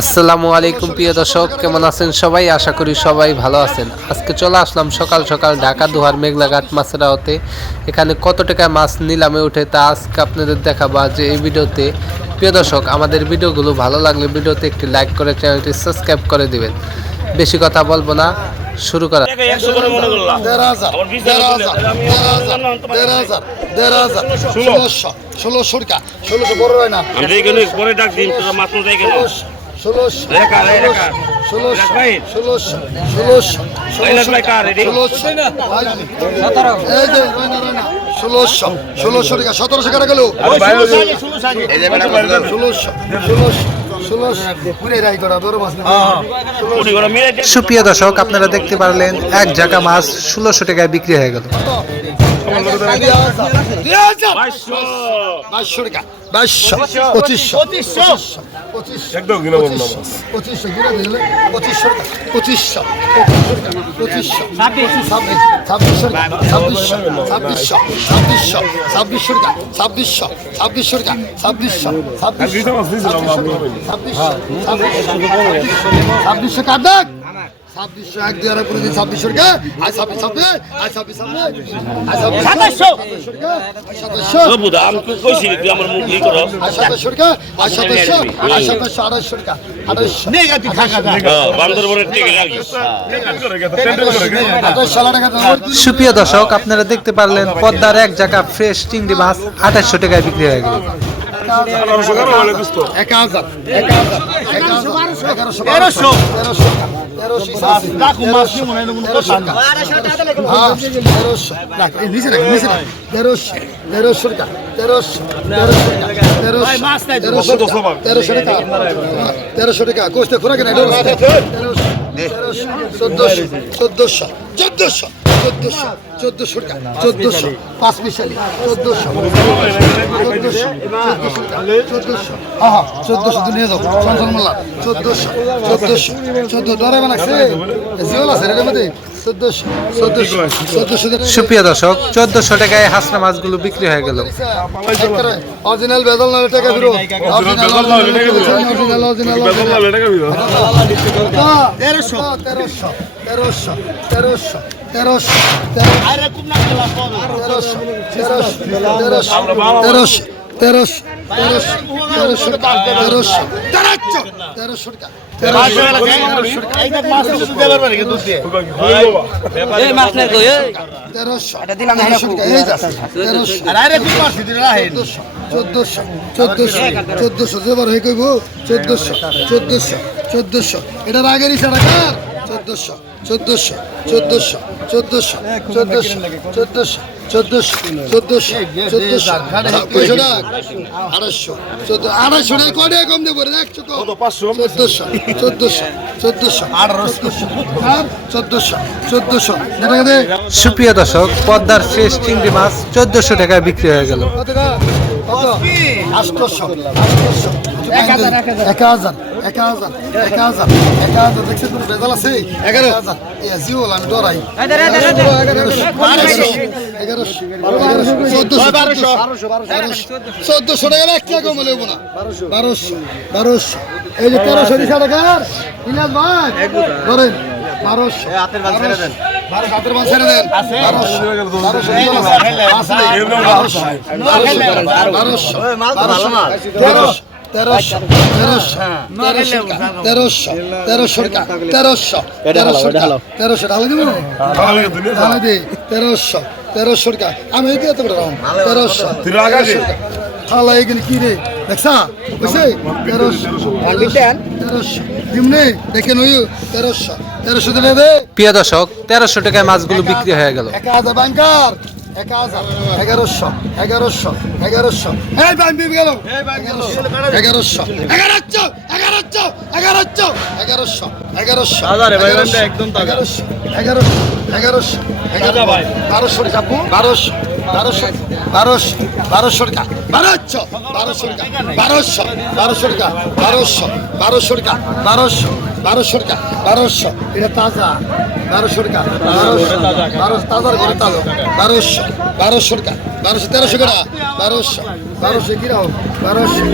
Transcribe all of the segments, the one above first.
আসসালামু আলাইকুম প্রিয় দর্শক, কেমন আছেন সবাই? আশা করি সবাই ভালো আছেন। আজকে চলে আসলাম সকাল সকাল ঢাকা দোহার মেঘলাঘাট মাছের আড়তে। এখানে কত টাকায় মাছ নিলামে ওঠে তা আজকে আপনাদের দেখাবো যে এই ভিডিওতে। প্রিয় দর্শক, আমাদের ভিডিওগুলো ভালো লাগলে ভিডিওতে একটি লাইক করে চ্যানেলটি সাবস্ক্রাইব করে দিবেন। বেশি কথা বলবো না, শুরু করা। 1600 টাকা 1600 বড় হয় না আমি এইখানে পরে ডাক দিন তোরা মাছ নয় কেন 1600 রেখা রেখা 1600 ভাই 1600 1600 1600 টাকা রেডি 1600 এই যে রানা 1600 1600 টাকা 1700 টাকা গেল 1600 এই যে বেটা 1600 পুরো রাই করা বড় মাছ না সুপ্রিয় দর্শক, আপনারা দেখতে পারলেন এক জায়গা মাছ 1600 টাকায় বিক্রি হয়ে গেল। 2200 টাকা 2500 একদম গিনা বল না 2500 গিনা দিলে 2500 টাকা 2500 কাট 2600 এক দিয়ে পুরো 2600 টাকা আর 2700 বুদা আমি কইছি তুই আমার মুখ ই করো 2700 টাকা আর 2700 টাকা 2800 নেগাটিভ টাকা বান্দরবনের টিকে লাগি সুপ্রিয় দর্শক, আপনারা দেখতে পারলেন পদ্মার এক জায়গা ফ্রেশ চিংড়ি মাছ 2800 টাকায় বিক্রি হয়ে গেল। 1300 টাকা কোস্তে খোরাক না 1400 টাকা 1400 পাঁচ মিশালি 1400 নিয়ে যাও সঞ্চল মোল্লা 1400 ডরে বানাচ্ছে জিওল আছে এর মধ্যে 1400 সুপ্রিয় দর্শক, 1400 টাকায় হাসনা মাছগুলো বিক্রি হয়ে গেল। অরিজিনাল বেদল না টাকা ফিরো অরিজিনাল এটার আগের ইশারা কার 1400 কম দেবো 1400 সুপ্রিয় দর্শক, পদ্মার ফ্রেশ চিংড়ি মাছ 1400 টাকায় বিক্রি হয়ে গেল। 1000 দেখছেন কোনো বেজাল আছে 11000 জিওল আমি ডরাই 1400 টাকা এক টাকা কম লেবো না 1200 এই যে 1300 টাকার ইনাজ ভাই ধরেন 1200 হাতের বাল ছেড়ে দেন 1200 হাতের বাল ছেড়ে দেন 1300 টাকা আমি দিয়ে তো 1300 খালা এখানে কি রে দেখছা বুঝছে 1300 দিমনে দেখেন ওই 1300 দিলে দে। প্রিয় দর্শক, 1300 টাকায় মাছগুলো বিক্রি হয়ে গেল। 1000 ব্যাংকার 1000 1100 এই বাম্বি গেল 1100 একদম টাকা 1100 ভাই 1200 টাকা 1200 টাকা 1200 এটা তাজা 1200 টাকা 1200 তাজা করে তাজা 1200 টাকা 1300 টাকা 1200 1200 কি রাও 1200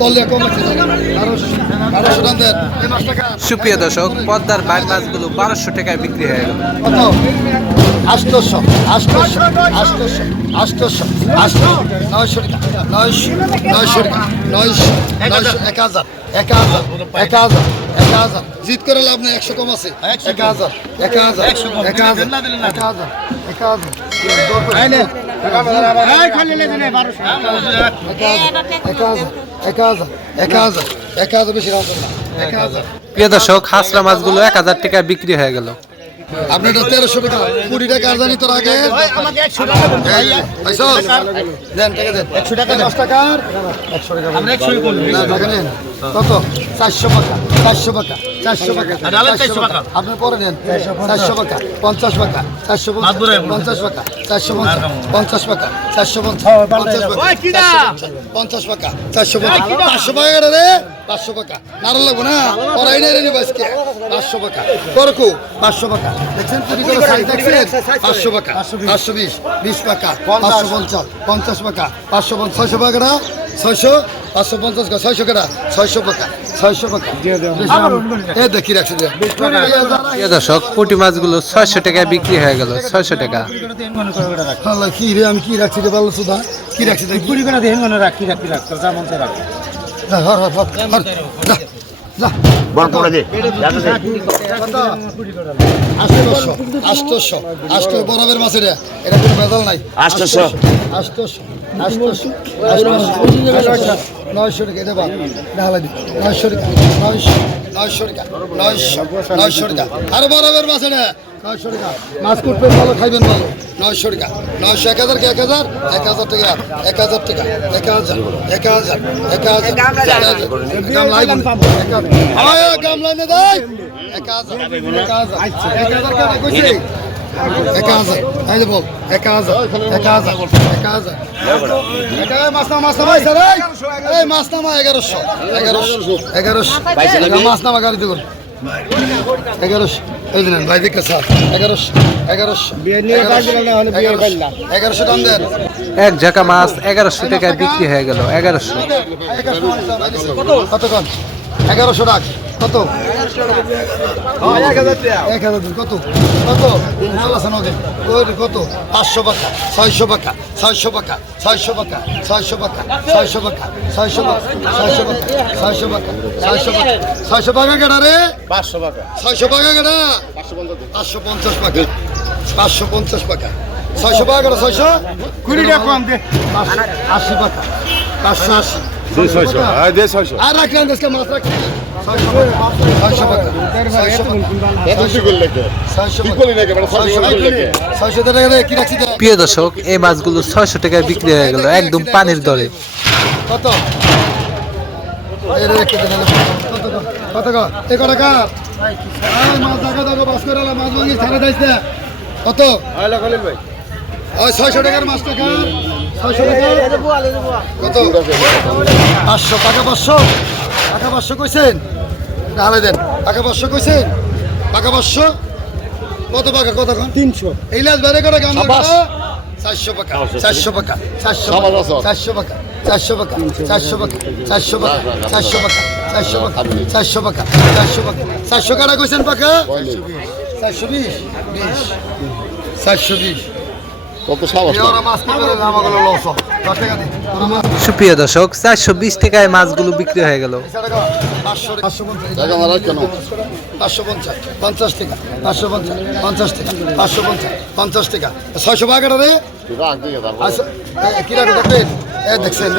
তলে কম আছে 1200 টাকা দেন এই মাছ টাকা সুপ্রিয় দর্শক পদ্মার বাইর মাছগুলো 1200 টাকায় বিক্রি হয়ে গেল। কত 800 900 টাকা 900 টাকা 900 1000 জিত করে লাভ নেই 100 কম আছে 1000 বেশি রাখবেন না 1000 প্রিয় দর্শক হাঁসরা মাছগুলো 1000 টাকায় বিক্রি হয়ে গেল। আপনি এটা 1300 টাকা 20 টাকা আর জানি তোর আগে আমাকে 100 টাকা দেন টাকা দেন 100 টাকা 10 টাকা 100 টাকা আমরা 100 করব না টাকা নেন কত 400 টাকা 400 টাকা 400 টাকা আপনি পরে নেন 400 টাকা 50 টাকা 450 টাকা 450 টাকা 450 টাকা 500 টাকা রে 500 টাকা নারল লাগবো না পরাই নেই রে বাসকে 500 টাকা করকু 500 টাকা দেখছেন তুমি করে সাইজ দেখছেন 500 টাকা 520 20 টাকা 550 50 টাকা 550 600 টাকা না 600 550 টাকা 600 টাকা 600 টাকা 600 টাকা এ দেখি রাখছি দে প্রিয় দর্শক পুঁটি মাছগুলো 600 টাকায় বিক্রি হয়ে গেল। 600 টাকা। আল্লাহ কি রে আমি কি রাখছি রে ভালো সুদা কি রাখছি দেখি কুড়ি করে দেখেন মনে রাখি তোর যা মন চায় রাখ যা হর যা যা বড় করে দে 800 বরাবর মাছ এটা এটা কোনো ভেজাল নাই 800 900 টাকা এটা বাদ ঢালা দি 900 টাকা 900 টাকা আরে বরাবর মাছ এটা 900 টাকা মাছ কুটবেন ভালো খাইবেন ভালো 900 টাকা 900 1000 কে 1000 টাকা 1000 টাকা 1000 গামলাই আয় গামলাই নে দেই 1000 টাকা কইছি 1000 এই যে বল 1000 মাছ নামা ভাই স্যার এই মাছ নামা 1100 মাছ নামা গাড়ি দেখুন 1100 এই দিন ভাই দেখে স্যার 1100 বিয়ে নিয়ে কাজ না হলে বিয়ে করলা 1100 দাম দেন এক ঝাঁকা মাছ 1100 টাকায় বিক্রি হয়ে গেল। 1100। কত কত 1100 টাকা কত 1000 কত কত মাল আছে নদী কত 500 টাকা 600 টাকা 600 টাকা 600 টাকা 600 টাকা 600 টাকা 600 টাকা 600 টাকা 600 টাকা কেডা রে 500 টাকা 600 টাকা কেডা 550 টাকা 550 টাকা 600 টাকা কেডা 600 কুড়ি টাকা কম দে 80 টাকা 580 600 আর রাখলেন দেশকে মাছ রাখলেন 600 টাকা 600 টাকা এত সিগুল লেগে 600 কি করলি নাকি মানে 600 লেগে 600 টাকা রে কি রাখছি প্রিয় দর্শক এই মাছগুলো 600 টাকায় বিক্রি হয়ে গেল একদম পানির দরে। কত এই রে কি দেন কত এ কত টাকা এই মাছ দাগা বাস করে মাছ ভাঙি ছাড়া দাইছে কত আইলা খলিল ভাই ওই 600 টাকার মাছ টাকা 600 টাকা কত 500 টাকা 500 কইছেন তাহলে দেন টাকা 500 কইছেন টাকা 500 কত টাকা কত কোন 300 এই লাজ বাইরে করে গান 400 টাকা 400 টাকা 400 টাকা 400 টাকা 400 টাকা 400 টাকা 400 টাকা 400 টাকা 400 টাকা 400 টাকা কইছেন টাকা 420 420 কত সাবাস ওরা মাছ কি করে আমাগুলো লস 10 টাকা দিন ওরা মাছ সুপ্রিয় দর্শক 420 টাকায় মাছগুলো বিক্রি হয়ে গেল। 550 টাকা মারা কেন 550 50 টাকা 550 50 টাকা 550 50 টাকা 600 টাকা রে রাখ দিয়ে দাও আচ্ছা কি রাখো দেখেন দেখছেন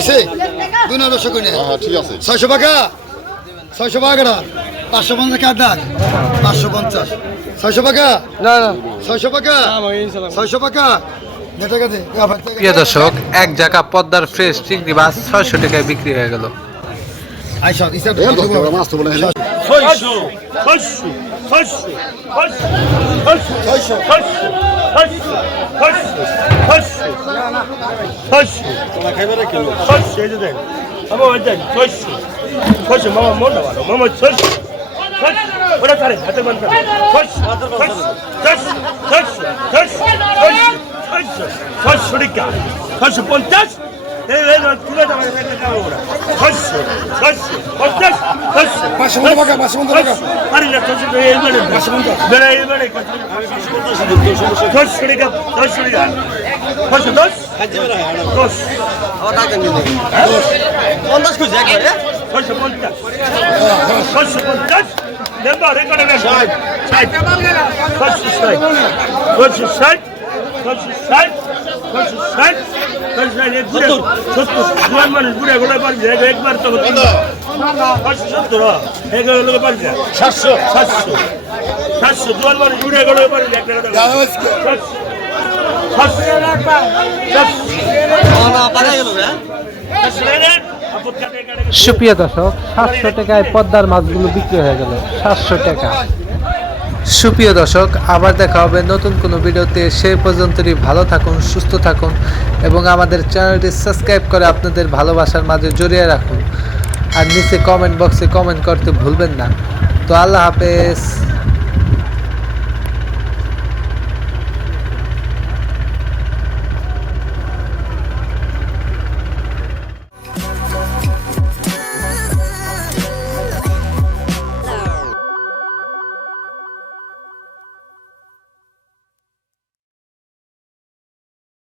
এসে 200 কই না হ্যাঁ ঠিক আছে 600 টাকা 600 টাকা 550 টাকা দাগ 550 600 টাকা না না 600 টাকা 600 টাকা দে টাকা দে প্রিয় দর্শক এক ঝাঁকা পদ্মার ফ্রেশ চিংড়ি মাছ 600 টাকায় বিক্রি হয়ে গেল। আইসা ইসা এর দশ টাকা মাছ তো বলে হ্যাঁ 600 ওটা ছাড়েন হাতে মান করেন 600 টাকা 650 এই তুলে দাও আরে না 600 এই বেড়ে বেড়ে এই বেড়ে 600 টাকা 600 টাকা 610 10 50 খুঁজে একবারে 650 দেবা রেকর্ডে না 60 জোয়ান মানুষ বুড়ে গোড়া পারবে একবার তো 700 জোয়ান মানুষ বুড়ে গোড়া পারবে সুপ্রিয় দর্শক 700 টাকায় পদ্মার মাছগুলো বিক্রি হয়ে গেল 700 টাকা। সুপ্রিয় দর্শক আবার দেখা হবে নতুন কোনো ভিডিওতে, সেই পর্যন্তই ভালো থাকুন, সুস্থ থাকুন এবং আমাদের চ্যানেলটি সাবস্ক্রাইব করে আপনাদের ভালোবাসার মাঝে জড়িয়ে রাখুন। আর নিচে কমেন্ট বক্সে কমেন্ট করতে ভুলবেন না। তো আল্লাহ হাফেজ।